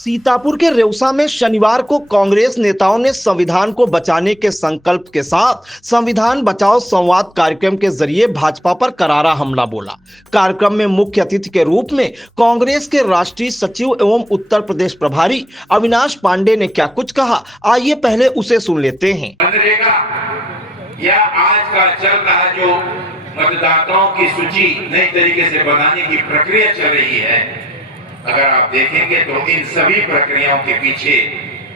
सीतापुर के रेउसा में शनिवार को कांग्रेस नेताओं ने संविधान को बचाने के संकल्प के साथ संविधान बचाओ संवाद कार्यक्रम के जरिए भाजपा पर करारा हमला बोला। कार्यक्रम में मुख्य अतिथि के रूप में कांग्रेस के राष्ट्रीय सचिव एवं उत्तर प्रदेश प्रभारी अविनाश पांडे ने क्या कुछ कहा, आइए पहले उसे सुन लेते हैं। मनरेगा या आज का चल रहा जो मतदाताओं की सूची नई तरीके से बनाने की प्रक्रिया चल रही है, अगर आप देखेंगे तो इन सभी प्रक्रियाओं के पीछे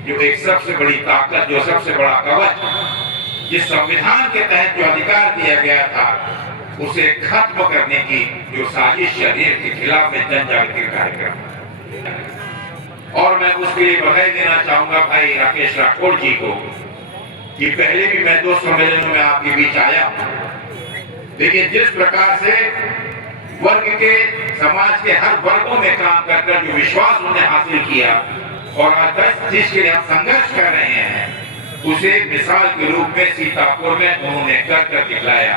जो एक सबसे बड़ी ताकत, जो सबसे बड़ा कवच, जिस संविधान के तहत जो अधिकार दिया गया था उसे खत्म करने की जो साजिश शरीर के खिलाफ में जन जागृति कार्यक्रम, और मैं उसके लिए बधाई देना चाहूंगा भाई राकेश राठौड़ जी को कि पहले भी मैं 2 सम्मेलनों में आपके बीच आया हूं, लेकिन जिस प्रकार से वर्ग के समाज के हर वर्गों में काम कर जो विश्वास उन्हें हासिल किया और आज जिसके लिए हम संघर्ष कर रहे हैं, उसे मिसाल के रूप में सीतापुर में उन्होंने कर दिखलाया।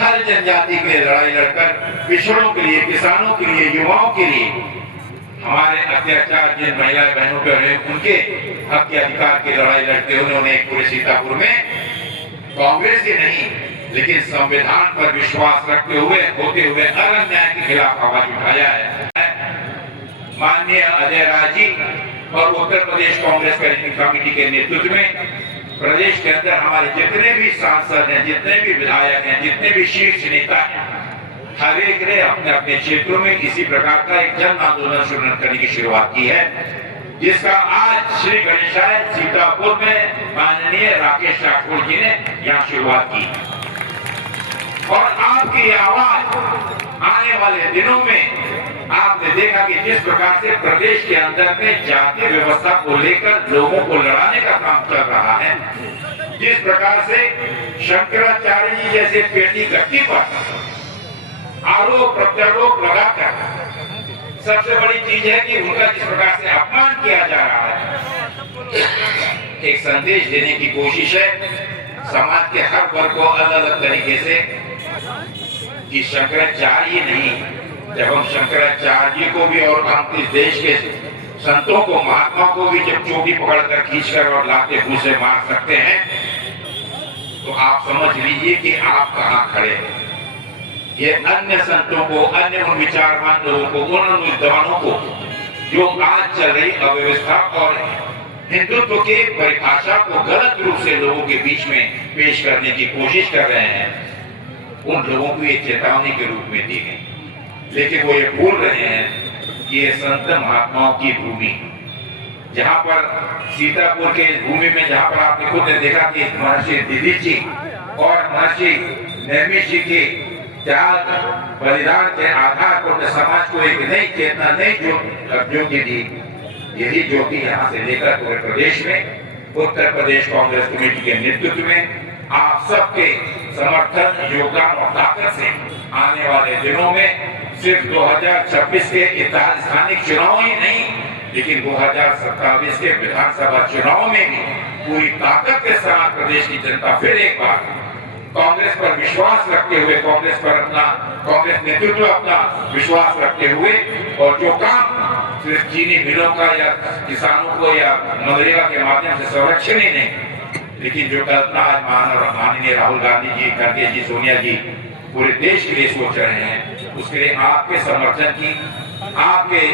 हर जनजाति के लिए लड़ाई लड़कर, पिछड़ों के लिए, किसानों के लिए, युवाओं के लिए, हमारे अत्याचार जिन महिला बहनों पर हुए उनके हक के अधिकार की लड़ाई लड़ते हुए उन्होंने पूरे सीतापुर में कांग्रेस ही नहीं लेकिन संविधान पर विश्वास रखते हुए होते हुए अन्याय के खिलाफ आवाज उठाया है। माननीय अजय राय जी और उत्तर प्रदेश कांग्रेस कमेटी के नेतृत्व में प्रदेश के अंदर हमारे जितने भी सांसद हैं, जितने भी विधायक हैं, जितने भी शीर्ष नेता हैं, हर एक ने अपने अपने क्षेत्रों में इसी प्रकार का एक जन आंदोलन शुरू करने की शुरुआत की है, जिसका आज श्री गणेशाय सीतापुर में माननीय राकेश राठौड़ जी ने यहाँ शुरुआत की। और आपकी आवाज आने वाले दिनों में आपने देखा कि जिस प्रकार से प्रदेश के अंदर में जातीय व्यवस्था को लेकर लोगों को लड़ाने का काम चल रहा है, जिस प्रकार से शंकराचार्य जी जैसे पेटी गट्टी पर आरोप प्रत्यारोप लगाकर, सबसे बड़ी चीज है कि उनका जिस प्रकार से अपमान किया जा रहा है, एक संदेश देने की कोशिश है समाज के हर वर्ग को अलग अलग तरीके से कि शंकराचार्य नहीं, जब हम शंकराचार्य जी को भी और हम इस देश के संतों को, महात्मा को भी जब चोटी पकड़कर खींचकर और लाते फूल से मार सकते हैं, तो आप समझ लीजिए कि आप कहां खड़े हैं। ये अन्य संतों को, अन्य उन विचारवान लोगों को, उन विद्वानों को जो आज चल रही अव्यवस्था और हिंदुत्व के परिभाषा को गलत रूप से लोगों के बीच में पेश करने की कोशिश कर रहे हैं, उन लोगों को ये चेतावनी के रूप में दी गई। लेकिन वो ये भूल रहे हैं कि ये संत महात्माओं की भूमि, जहां पर सीतापुर के भूमि में, जहां पर आपने खुद ने देखा कि महर्षि दीदी जी और महर्षि नैमिष जी के त्याग बलिदान के आधार पर समाज को एक नई चेतना, नई ज्योति दी। यही ज्योति यहाँ से लेकर पूरे प्रदेश में उत्तर प्रदेश कांग्रेस कमेटी के नेतृत्व में आप सबके समर्थन, योगदान और ताकत से आने वाले दिनों में सिर्फ 2026 के स्थानिक चुनाव ही नहीं, लेकिन 2027 के विधानसभा चुनाव में भी पूरी ताकत के साथ प्रदेश की जनता फिर एक बार कांग्रेस पर विश्वास रखते हुए, कांग्रेस नेतृत्व अपना विश्वास रखते हुए, और जो काम सिर्फ चीनी मिलों का या किसानों को या मनरेगा के माध्यम से संरक्षण ही नहीं, लेकिन जो कल्पना आज माननीय राहुल गांधी जी, खड़गे जी, सोनिया जी पूरे देश के लिए सोच रहे हैं, उसके लिए आपके समर्थन की, आपके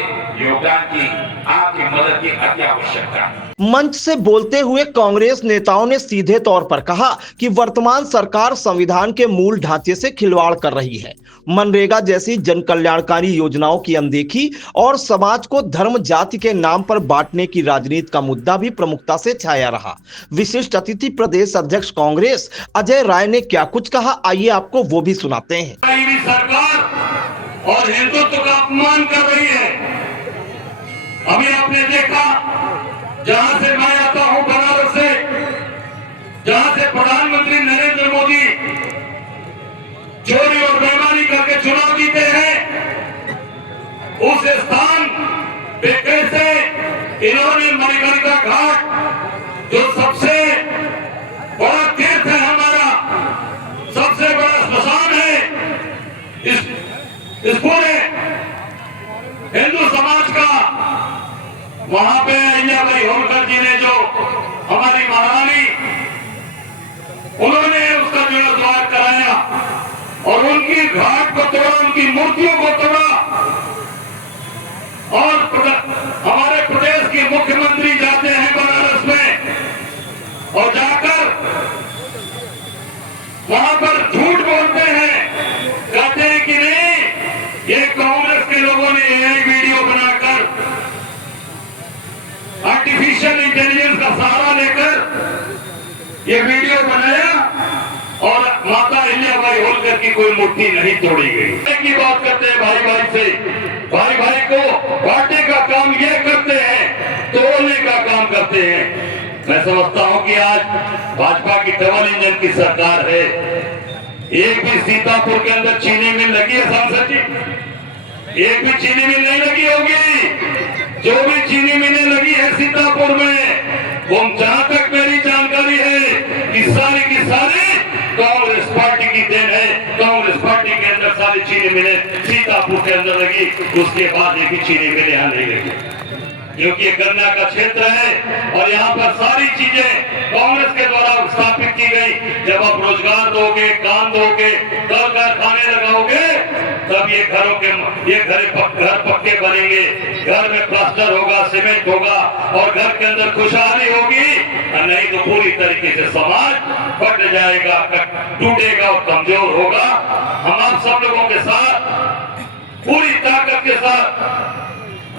योगदान की, आपकी मदद की अति आवश्यकता है। मंच से बोलते हुए कांग्रेस नेताओं ने सीधे तौर पर कहा कि वर्तमान सरकार संविधान के मूल ढांचे से खिलवाड़ कर रही है। मनरेगा जैसी जन कल्याणकारी योजनाओं की अनदेखी और समाज को धर्म जाति के नाम पर बांटने की राजनीति का मुद्दा भी प्रमुखता से छाया रहा। विशिष्ट अतिथि प्रदेश अध्यक्ष कांग्रेस अजय राय ने क्या कुछ कहा, आइए आपको वो भी सुनाते हैं। सरकार और हिंदुत्व का अपमान कर रही है। अभी आपने देखा, जहां से मैं आता हूं बनारस से, जहां से प्रधानमंत्री नरेंद्र मोदी चोरी और बेईमानी करके चुनाव जीते हैं, उस स्थान पे कैसे इन्होंने मणिकर्णिका घाट, जो सबसे बड़ा तीर्थ है हमारा, सबसे बड़ा स्मशान है इस पूरे हिंदू समाज का, वहां पे अहिल्याबाई होलकर जी ने जो हमारी महारानी, उन्होंने उसका जीर्णोद्धार कराया और उनकी घाट को तोड़ा, उनकी मूर्तियों को तोड़ा। और हमारे प्रदेश के मुख्यमंत्री जाते हैं बनारस में और जाकर वहां पर झूठ बोलते हैं, कहते हैं कि नहीं, ये कांग्रेस के लोगों ने एआई वीडियो बनाकर आर्टिफिशियल इंटेलिजेंस का सहारा लेकर ये वीडियो बनाया और माता अहिल्याबाई होलकर की कोई मूर्ति नहीं तोड़ी गई। की बात करते हैं भाई भाई से, भाई भाई को बांटने का काम ये करते हैं, तोड़ने का काम करते हैं। मैं समझता हूं कि आज भाजपा की डबल इंजन की सरकार है। एक भी सीतापुर के अंदर चीनी मिल लगी है सांसद जी? एक भी चीनी मिल नहीं लगी होगी। जो भी चीनी मिलें लगी है सीतापुर में, वो जहां तक मेरी जानकारी है कि सारी की सारी कांग्रेस पार्टी की देन है। कांग्रेस पार्टी के अंदर सारी चीनी मिलें सीतापुर के अंदर लगी, उसके बाद एक भी चीनी मिलें यहां नहीं लगी, क्योंकि गन्ना का क्षेत्र है और यहाँ पर सारी चीजें कांग्रेस के द्वारा स्थापित की गई। जब आप रोजगार दोगे, काम दोगे, कल कारखाने लगाओगे, तब ये घर पक्के बनेंगे, घर में प्लास्टर होगा, सीमेंट होगा और घर के अंदर खुशहाली होगी। और नहीं तो पूरी तरीके से समाज फट जाएगा, टूटेगा और कमजोर होगा। हम आप सब लोगों के साथ पूरी ताकत के साथ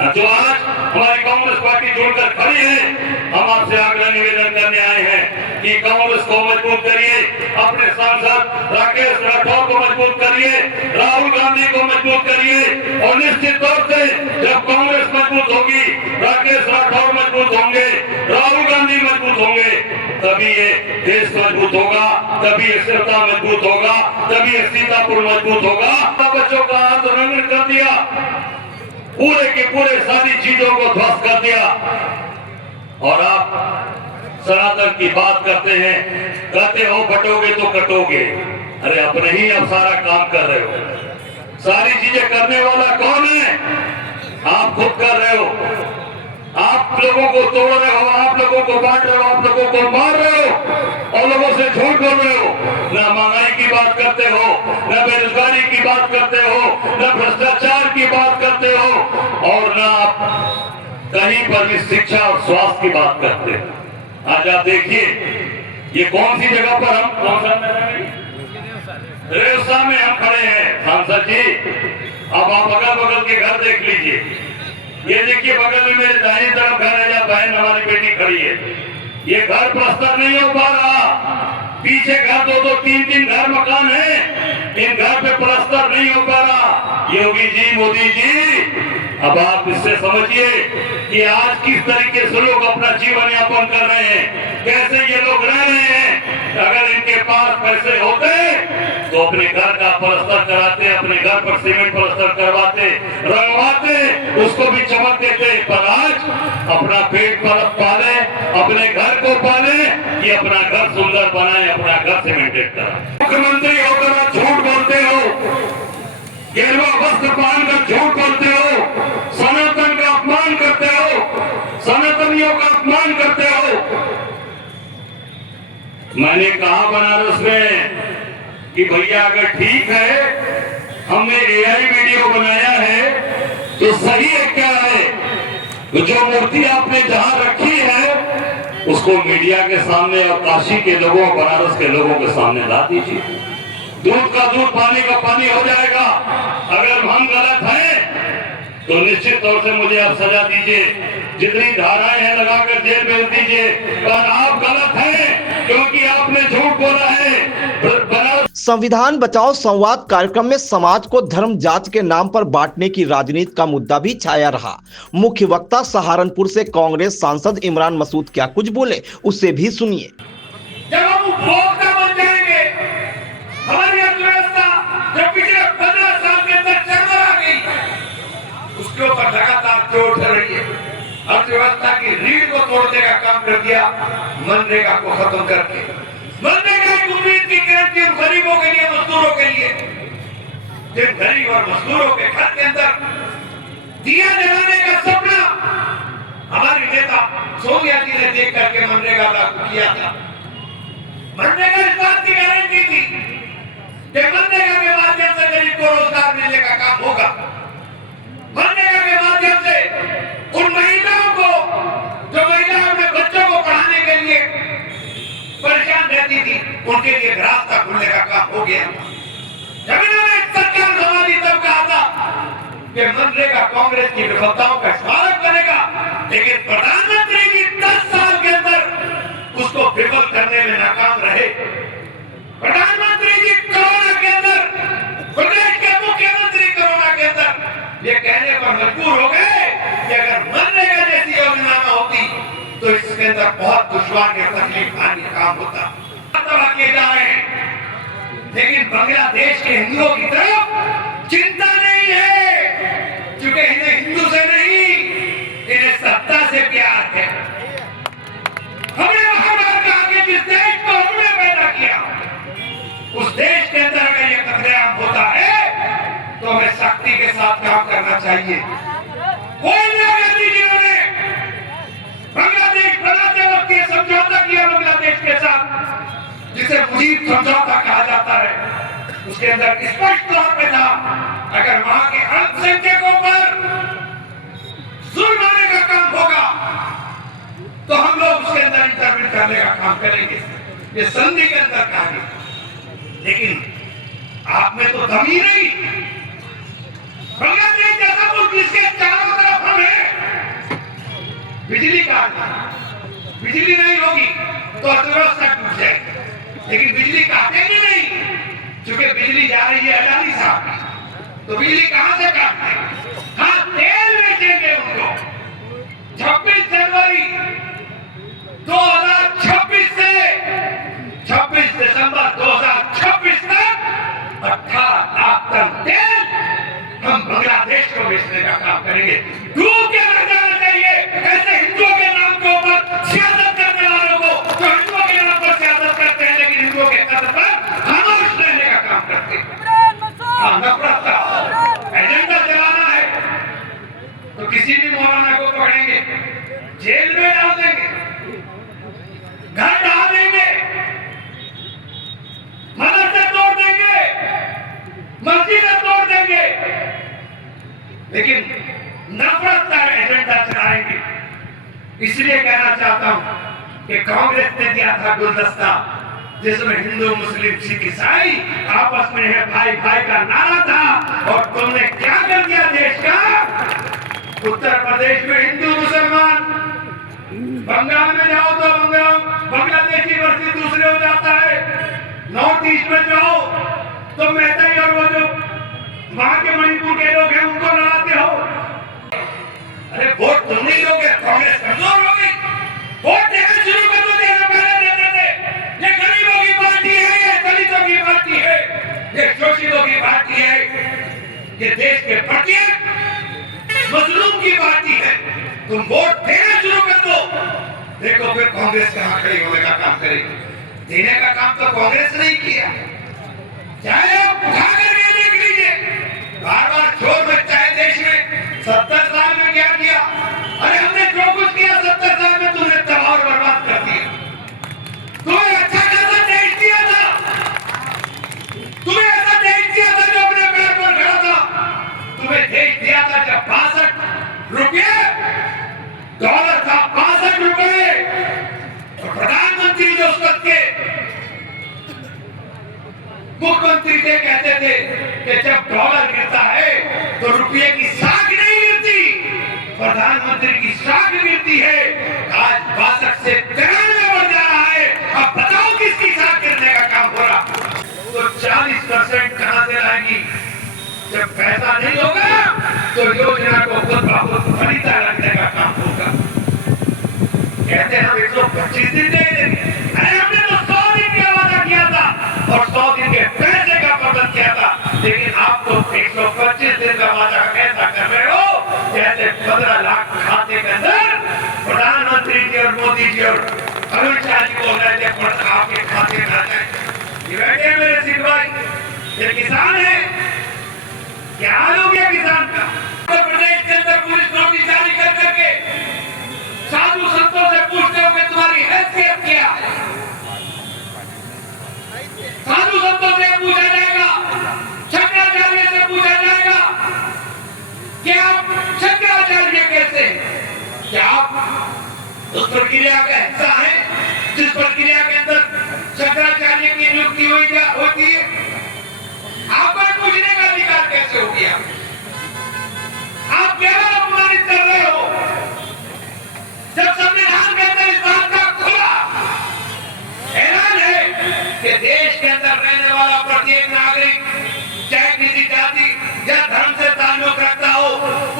जो आज हमारी कांग्रेस पार्टी जुड़कर खड़ी है, हम आपसे आग्रह निवेदन करने आए हैं कि कांग्रेस को मजबूत करिए, अपने सांसद राकेश राठौर को मजबूत करिए, राहुल गांधी को मजबूत करिए और निश्चित तौर से जब कांग्रेस मजबूत होगी, राकेश राठौर मजबूत होंगे, राहुल गांधी मजबूत होंगे, तभी ये देश मजबूत होगा, तभी ये सिरसा मजबूत होगा, तभी ये सीतापुर मजबूत होगा। बच्चों का आंदोलन कर दिया, पूरे के पूरे सारी चीजों को ध्वस्त कर दिया और आप सनातन की बात करते हैं, कहते हो बटोगे तो कटोगे। अरे अपने ही अब सारा काम कर रहे हो। सारी चीजें करने वाला कौन है? आप खुद कर रहे हो। आप लोगों को तोड़ रहे हो, आप लोगों को बांट रहे हो, आप लोगों को मार रहे हो और लोगों से झूठ बोल रहे हो। न महंगाई की बात करते हो, न बेरोजगारी की बात करते हो, न भ्रष्टाचार की बात करते हो और न आप कहीं पर भी शिक्षा और स्वास्थ्य की बात करते हो। आज आप देखिए ये कौन सी जगह पर हम रेवसा में हम खड़े हैं सांसद जी। अब आप अगल बगल के घर देख लीजिए। ये देखिए बगल में मेरे दाहिनी तरफ घर है, जहाँ बहन हमारी बेटी खड़ी है। ये घर प्लास्टर नहीं हो पा रहा, पीछे घर दो तीन घर मकान है, इन घर पे प्लास्टर नहीं हो पा रहा। योगी जी, मोदी जी, अब आप इससे समझिए कि आज किस तरीके से लोग अपना जीवन यापन कर रहे हैं, कैसे ये लोग रह रहे हैं। अगर इनके पास पैसे होते तो अपने घर का प्लास्टर कराते, अपने घर पर सीमेंट प्लास्टर करवाते, रंगवाते, उसको भी चमक देते। पर आज अपना पेट पाले, अपने घर को पाले कि अपना घर सुंदर बनाए, अपना घर सीमेंटेड कराए। मुख्यमंत्री होकर आप झूठ बोलते हो, गेरुआ वस्त्र पहनकर झूठ बोलते हो, सनातन का अपमान करते हो, सनातनियों का अपमान करते हो। मैंने कहा बनारस में कि भैया अगर ठीक है, हमने एआई वीडियो बनाया है तो सही है क्या है? तो जो मूर्ति आपने जहां रखी है उसको मीडिया के सामने और काशी के लोगों, बनारस के लोगों के सामने ला दीजिए। दूध का दूध, पानी का पानी हो जाएगा। अगर हम गलत हैं तो निश्चित तौर से मुझे आप सजा दीजिए, जितनी धाराएं हैं लगाकर जेल भेज दीजिए। पर आप गलत हैं क्योंकि आपने झूठ बोला है। संविधान बचाओ संवाद कार्यक्रम में समाज को धर्म जात के नाम पर बांटने की राजनीति का मुद्दा भी छाया रहा। मुख्य वक्ता सहारनपुर से कांग्रेस सांसद इमरान मसूद क्या कुछ बोले, उससे भी सुनिए। जब हम उपभोक्ता बन जाएंगे, हमारी अर्थव्यवस्था जो पिछले 15 साल के अंदर चरमरा गई, उसके ऊपर लगातार चोट कर रही है। अर्थव्यवस्था की रीढ़ को तोड़ने का काम कर दिया मनरेगा को खत्म करके। मनरेगा एक उम्मीद की किरण थी गरीबों के लिए, मजदूरों के लिए। जिन गरीब और मजदूरों के घर के अंदर दिया जलाने का सपना सोनिया जी ने देख करके मनरेगा लागू किया था। मनरेगा इस बात की गारंटी थी कि मनरेगा के माध्यम से गरीब को रोजगार मिलने का काम होगा। मनरेगा के माध्यम से उन महिलाओं को, जो महिलाएं अपने बच्चों को पढ़ाने के लिए परेशान रहती थी, उनके लिए रास्ता खुलने का काम हो गया। जब इन्होंने सरकार संभाली तब कहा था कि मनरेगा कांग्रेस की विफलताओं का स्मारक बनेगा, लेकिन प्रधानमंत्री जी 10 साल के अंदर उसको विफल करने में नाकाम रहे। प्रधानमंत्री जी कोरोना के अंदर, प्रदेश के मुख्यमंत्री कोरोना के अंदर ये कहने पर मजबूर हो गए कि अगर मनरेगा जैसी योजना न होती तो इसके अंदर बहुत दुश्वार या तकलीफ वाली काम होता। किए जा रहे हैं, लेकिन बांग्लादेश के हिंदुओं की तरफ चिंता नहीं है, क्योंकि इन्हें हिंदू से नहीं, इन्हें सत्ता से प्यार है। हमने वहां कहा कि जिस देश को हमने पैदा किया उस देश के अंदर अगर ये कतलेआम होता है तो हमें शक्ति के साथ काम करना चाहिए। गांधी जी ने बांग्लादेश बनाते वक्त ये समझौता किया बांग्लादेश के साथ, जिसे मुजीब समझौता कहा जाता है। उसके अंदर स्पष्ट तौर पे था, अगर वहां के अल्पसंख्यकों पर जुल्म आने का काम होगा तो हम लोग उसके अंदर इंटरवीन करने का काम करेंगे। ये संधि के अंदर कहा गया, लेकिन आप में तो दम ही नहीं। बांग्लादेश जैसा मुल्क जिसके चारों तरफ हम हैं, बिजली काट, बिजली नहीं होगी तो अर्थव्यवस्था टूट जाएगी, लेकिन बिजली काटेंगे नहीं, क्योंकि बिजली जा रही है अडानी साहब की, तो बिजली कहां से काटते हैं? हाँ, तेल बेचेंगे उनको। 26 जनवरी 2026 से 26 दिसंबर 2026 तक 18 लाख टन तेल हम बांग्लादेश को बेचने का काम करेंगे। डूब के रह जाना चाहिए ऐसे हिंदुओं के नाम के ऊपर सियासत करने वालों को, जो हिंदुओं के नाम पर सियासत करते हैं लेकिन हिंदुओं के कदर पर खामोश रहने का काम करते हैं। नफरत का एजेंडा चलाना है तो किसी भी मौलाना को पकड़ेंगे, जेल में डाल देंगे, घर ढा देंगे, मदरसे तोड़ देंगे, मस्जिदें तोड़ देंगे, लेकिन नफरत का एजेंडा चलाएंगे। इसलिए कहना चाहता हूं कि कांग्रेस ने दिया था गुलदस्ता, जिसमें हिंदू, मुस्लिम, सिख, ईसाई आपस में है, भाई भाई का नारा था, और तुमने क्या कर दिया देश का? उत्तर प्रदेश में हिंदू मुसलमान, बंगाल में जाओ तो बांग्लादेशी वर्सी दूसरे हो जाता है, नॉर्थ ईस्ट में जाओ तो मेहताई और वो जो वहां के मणिपुर के लोग हैं उनको लड़ाते हो। अरे वोट तुम नहीं लोगे, कांग्रेस कमजोर हो गई। वोट देना शुरू कर दो, देना पहले देते थे। ये गरीबों की पार्टी है, ये दलितों की पार्टी है, ये शोषितों की पार्टी है, ये देश के प्रत्येक मजलूम की पार्टी है। तुम वोट देना शुरू कर दो, देखो फिर कांग्रेस कहां खड़ी होने का काम करेगी। देने का काम तो कांग्रेस ने ही किया, चाहे आप उठा करके देख लीजिए, बार बार शोर मचता है देश में। 70 साल में क्या किया? अरे हमने जो कुछ किया 70 साल में तुमने तबाह और बर्बाद कर दिया। तुम्हें अच्छा खासा देश दिया था, तुम्हें ऐसा देश दिया था जो अपने पैर पर खड़ा था। तुम्हें देश दिया था जब 62 रुपये डॉलर था, 62 रुपये। तो प्रधानमंत्री जो उस वक्त के मुख्यमंत्री थे कहते थे कि जब डॉलर गिरता है तो रुपये की साख नहीं गिरती, प्रधानमंत्री की साख गिरती है। आज 62 से 93 बढ़ जा रहा है। अब बताओ किसकी साख गिरने का काम हो रहा? तो 40% कहां से लाएंगी? जब पैसा नहीं होगा तो योजना को खुद बहुत फलीता लगने का काम होगा। कहते हैं हम 125 दिन दे देंगे, अरे हमने तो 100 दिन का वादा किया था और 100 दिन के पैसे का प्रबंध किया था, लेकिन आप तो 125 दिन का वादा ऐसा कर रहे हो जैसे 15 लाख खाते के अंदर प्रधानमंत्री जी और मोदी जी और अमित शाह जी बोल रहे थे आपके खाते में आ जाए। ये बैठे मेरे सिख भाई, ये किसान है, क्या हाल हो गया किसान का? उत्तर प्रदेश के अंदर पुलिस नोटिस जारी कर करके साधु संतों से से पूछा जाएगा, शंकराचार्य से पूछा जाएगा कि आप शंकराचार्य कैसे, क्या आप उस प्रक्रिया का हिस्सा है जिस प्रक्रिया के अंदर शंकराचार्य की नियुक्ति होती है? आपका पूछने का अधिकार कैसे हो गया? आप केवल अपमानित कर रहे हो जब संविधान के अंदर इस बात का खुला ऐलान है कि देश के अंदर रहने वाला प्रत्येक नागरिक चाहे किसी जाति या धर्म से ताल्लुक रखता हो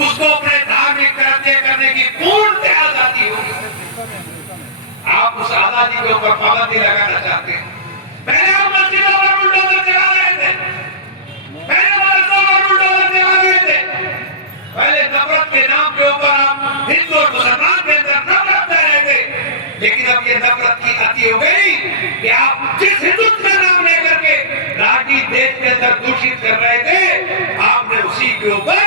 उसको अपने धार्मिक कृत्य करने की पूर्ण आजादी होगी। आप उस आजादी के ऊपर पाबंदी लगाना चाहते हैं। पहले आप मस्जिदों पर बुलडोजर चला रहे थे, पहले मदरसों पर बुलडोजर चला रहे थे, पहले नफरत के नाम के ऊपर आप हिंदू और मुसलमान के अंदर नफरत कर रहे थे, लेकिन अब ये नफरत की अति हो गई कि आप जिस हिंदुत्व का नाम लेकर के राजनीति देश के अंदर दूषित कर रहे थे, आपने उसी के ऊपर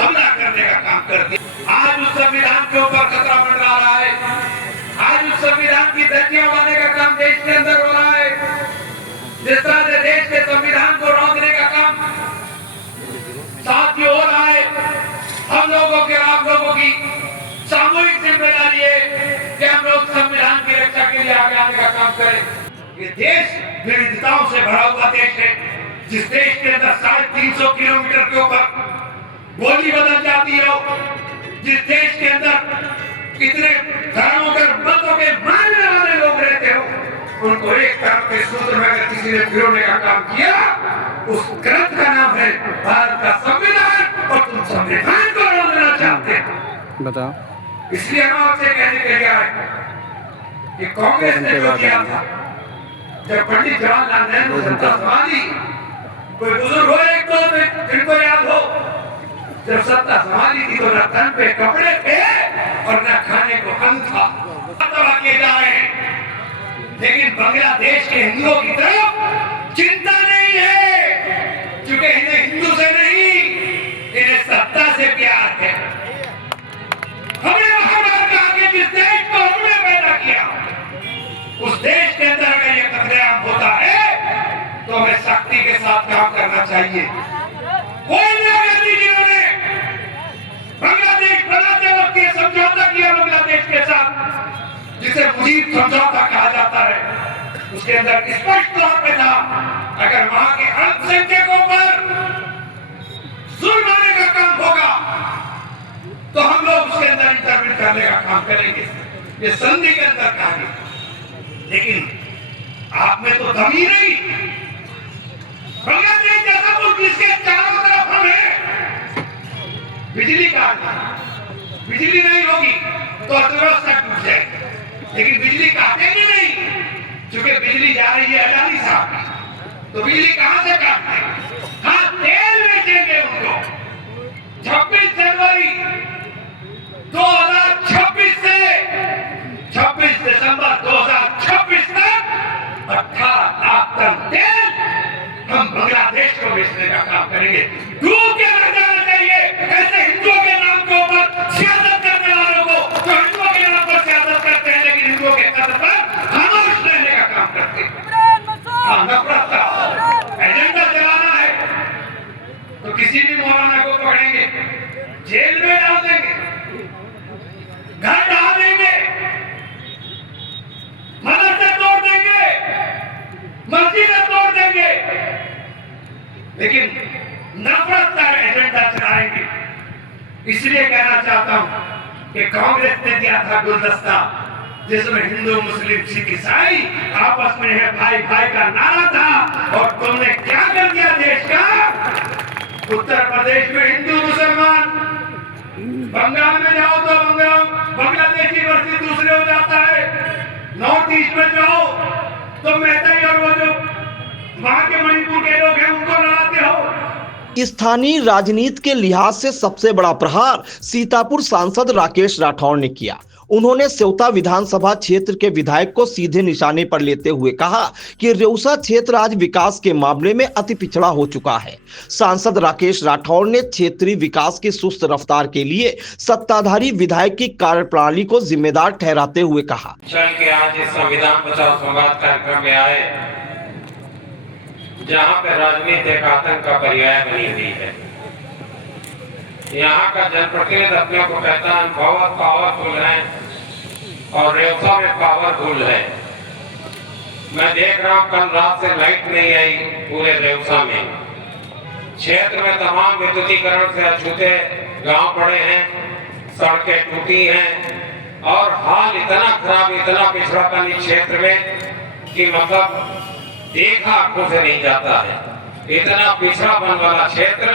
हमला करने का काम कर दिया। आज उस संविधान के ऊपर खतरा मंडरा रहा है, आज उस संविधान की धज्जियां उड़ाने का काम देश के अंदर हो रहा है। जिस तरह से देश के संविधान को रोकने का काम साथियों हो रहा है, हम लोगों के आप लोगों की सामूहिक जिम्मेदारी है कि हम लोग संविधान की रक्षा के लिए आगे आने का काम करें। ये देश विविधताओं से भरा हुआ देश है, जिस देश के अंदर 350 किलोमीटर के ऊपर बोली बदल जाती हो, जिस देश के अंदर इतने धर्मों के मतों के मानने वाले लोग रहते हो, उनको एक तरफ के सूत्र में अगर किसी ने भिड़ोने का काम किया, उस ग्रंथ का नाम है भारत का संविधान, और तुम संविधान को रोकना चाहते हो। बताओ। इसलिए हम आपसे कहने के लिए आए कि कांग्रेस ने जो किया था, जब पंडित जवाहरलाल नेहरू सत्ता संभाली, कोई बुजुर्ग हो एक दो जिनको याद हो, जब सत्ता संभाली थी तो न तन पे कपड़े थे और न खाने को अन्न था। तबाह किए जा रहे हैं, लेकिन बांग्लादेश के हिंदुओं की तरफ चिंता नहीं है, क्योंकि इन्हें हिंदू से नहीं, इन्हें सत्ता से प्यार है। हमने वहां कहा कि जिस देश को हमने पैदा किया, उस देश के अंदर अगर ये कतलेआम होता है तो हमें सख्ती के साथ काम करना चाहिए। कोई गांधी जी ने बांग्लादेश बनाते वक्त ये समझौता किया बांग्लादेश के साथ, जिसे मुजीब समझौता कहा जाता है, उसके अंदर स्पष्ट तौर पे था अगर वहां के अल्पसंख्यकों पर जुल्म होने का काम होगा तो हम लोग उसके अंदर इंटरवीन करने का काम करेंगे। ये संधि के अंदर कहा, लेकिन आप में तो दम ही नहीं। बांग्लादेश जैसा मुल्क जिसके चारों तरफ हम हैं, बिजली काटना, बिजली नहीं होगी तो अर्थव्यवस्था टूट जाएगी, लेकिन बिजली काटेंगे नहीं, क्योंकि बिजली जा रही है अडानी साहब की, तो बिजली कहां से काटते? हाँ, तेल बेचेंगे उनको। 26 जनवरी 2026 से 26 दिसंबर 2026 तक 18 लाख टन तेल हम बांग्लादेश को बेचने का काम करेंगे। डूब के रह जाना चाहिए ऐसे हिंदुओं के नाम के ऊपर सियासत करने वालों को, जो हिंदुओं के नाम पर सियासत करते हैं लेकिन हिंदुओं के कदर पर खामोश रहने का काम करते हैं। नफरत का एजेंडा चलाना है तो किसी भी मौलाना को पकड़ेंगे, जेल में डाल देंगे, घर ढा देंगे, मदरसे तोड़ देंगे, मस्जिदें तोड़ देंगे, लेकिन नफरत का एजेंडा चलाएंगे। इसलिए कहना चाहता हूं कि कांग्रेस ने दिया था गुलदस्ता, जिसमें हिंदू मुस्लिम सिख ईसाई आपस में है भाई भाई का नारा था, और तुमने क्या कर दिया देश का? उत्तर प्रदेश में हिंदू मुसलमान, बंगाल में जाओ तो बांग्लादेशी वर्सी दूसरे हो जाता है, नॉर्थ ईस्ट में जाओ तो मेहताई और वो जो वहां के मणिपुर के लोग हैं उनको लड़ाते हो। स्थानीय राजनीति के लिहाज से सबसे बड़ा प्रहार सीतापुर सांसद राकेश राठौर ने किया। उन्होंने सेवता विधानसभा क्षेत्र के विधायक को सीधे निशाने पर लेते हुए कहा कि रेउसा क्षेत्र आज विकास के मामले में अति पिछड़ा हो चुका है। सांसद राकेश राठौर ने क्षेत्रीय विकास की सुस्त रफ्तार के लिए सत्ताधारी विधायक की कार्यप्रणाली को जिम्मेदार ठहराते हुए कहा, चल के आज इस संविधान बचाओ संवाद कार्यक्रम में आए, जहां पे राजनीति एक आतंक का पर्याय बनी हुई है। यहाँ का जनप्रतिनिधि अपने को कहता है बहुत पावरफुल है और रेवसा में पावरफुल है। मैं देख रहा हूँ कल रात से लाइट नहीं आई पूरे रेवसा में। क्षेत्र में तमाम विद्युतीकरण से अछूते गांव पड़े हैं, सड़कें टूटी हैं और हाल इतना खराब, इतना पिछड़ापन इस क्षेत्र में कि मतलब देखा आंखों से नहीं जाता है। इतना पिछड़ापन वाला क्षेत्र,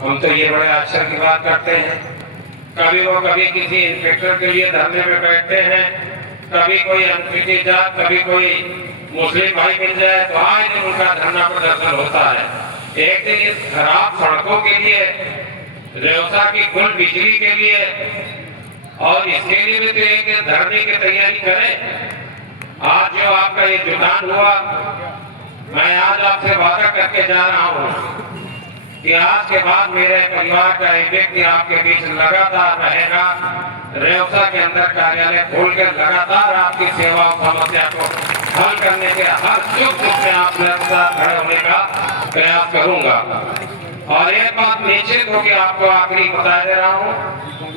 हम तो ये बड़े आश्चर्य की बात करते हैं। कभी किसी इंस्पेक्टर के लिए धरने में बैठते हैं, कभी कोई अनुसूचित जात, कभी कोई मुस्लिम भाई मिल जाए तो आज दिन उनका धरना प्रदर्शन होता है। एक दिन इस खराब सड़कों के लिए, रेवसा की कुल बिजली के लिए और इसके लिए भी तो एक दिन धरने की तैयारी करें। आज जो आपका ये जुटान हुआ, मैं आज आपसे वादा करके जा रहा हूँ कि आज के बाद मेरे परिवार का एक व्यक्ति आपके बीच लगातार रहेगा। रेवसा के अंदर कार्यालय खोलकर लगातार आपकी सेवा और समस्या को हल करने के हर सुख में आप साथ खड़े होने का प्रयास करूंगा। और एक बात निश्चित हो कि आपको आखिरी बता दे रहा हूँ,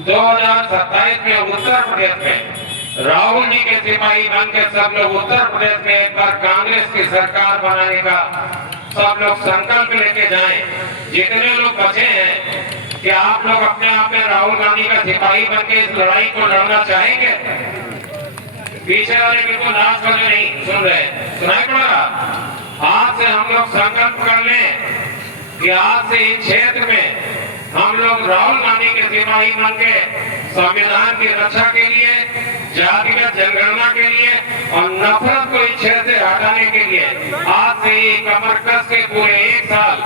2027 में उत्तर प्रदेश में राहुल जी के सिपाही बन के सब लोग उत्तर प्रदेश में एक बार कांग्रेस की सरकार बनाने का सब लोग संकल्प लेके जाएं। जितने लोग बचे हैं, क्या आप लोग अपने आप में राहुल गांधी का सिपाही बन के इस लड़ाई को लड़ना चाहेंगे? पीछे वाले बिल्कुल नाच वाले नहीं सुन रहे, सुनाई पड़ रहा। आज से हम लोग संकल्प कर लें कि आज से इस क्षेत्र में हम लोग राहुल गांधी के सिपाही बन के संविधान की रक्षा के लिए, जातिगत जनगणना के लिए और नफरत को इस क्षेत्र से हटाने के लिए आज से ही कमर कस के पूरे एक साल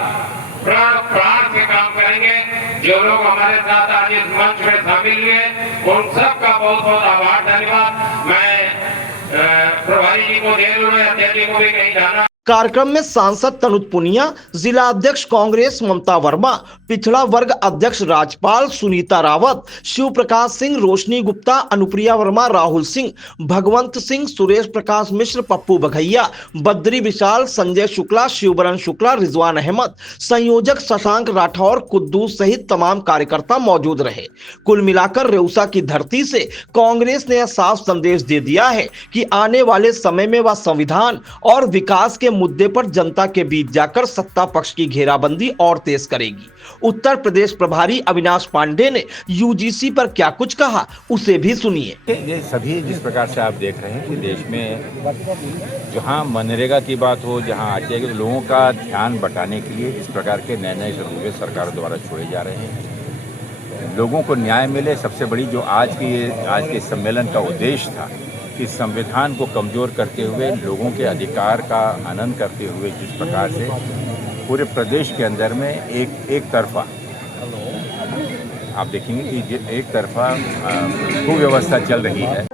प्राण से काम करेंगे। जो लोग हमारे साथ आज इस मंच में शामिल हुए उन सबका बहुत बहुत आभार, धन्यवाद। मैं प्रभारी जी को दे दूं, अध्यक्ष जी को भी कहीं जाना। कार्यक्रम में सांसद तनुज पुनिया, जिला अध्यक्ष कांग्रेस ममता वर्मा, पिछड़ा वर्ग अध्यक्ष राजपाल सुनीता रावत, शिव प्रकाश सिंह, रोशनी गुप्ता, अनुप्रिया वर्मा, राहुल सिंह, भगवंत सिंह, सुरेश प्रकाश मिश्र, पप्पू बघैया, बद्री विशाल, संजय शुक्ला, शिवबरन शुक्ला, रिजवान अहमद, संयोजक शशांक राठौर, कुद्दूस सहित तमाम कार्यकर्ता मौजूद रहे। कुल मिलाकर रेउसा की धरती से कांग्रेस ने यह साफ संदेश दे दिया है कि आने वाले समय में वह संविधान और विकास के मुद्दे पर जनता के बीच जाकर सत्ता पक्ष की घेराबंदी और तेज करेगी। उत्तर प्रदेश प्रभारी अविनाश पांडे ने यूजीसी पर क्या कुछ कहा, उसे भी सुनिए। ये सभी जिस प्रकार से आप देख रहे हैं कि देश में जहां मनरेगा की बात हो, जहां आती है, लोगों का ध्यान बटाने के लिए इस प्रकार के नए नए शुरू सरकार द्वारा छोड़े जा रहे हैं। लोगों को न्याय मिले, सबसे बड़ी जो आज के सम्मेलन का उद्देश्य था कि संविधान को कमज़ोर करते हुए लोगों के अधिकार का हनन करते हुए जिस प्रकार से पूरे प्रदेश के अंदर में एक तरफा आप देखेंगे कि एक तरफा कुव्यवस्था चल रही है,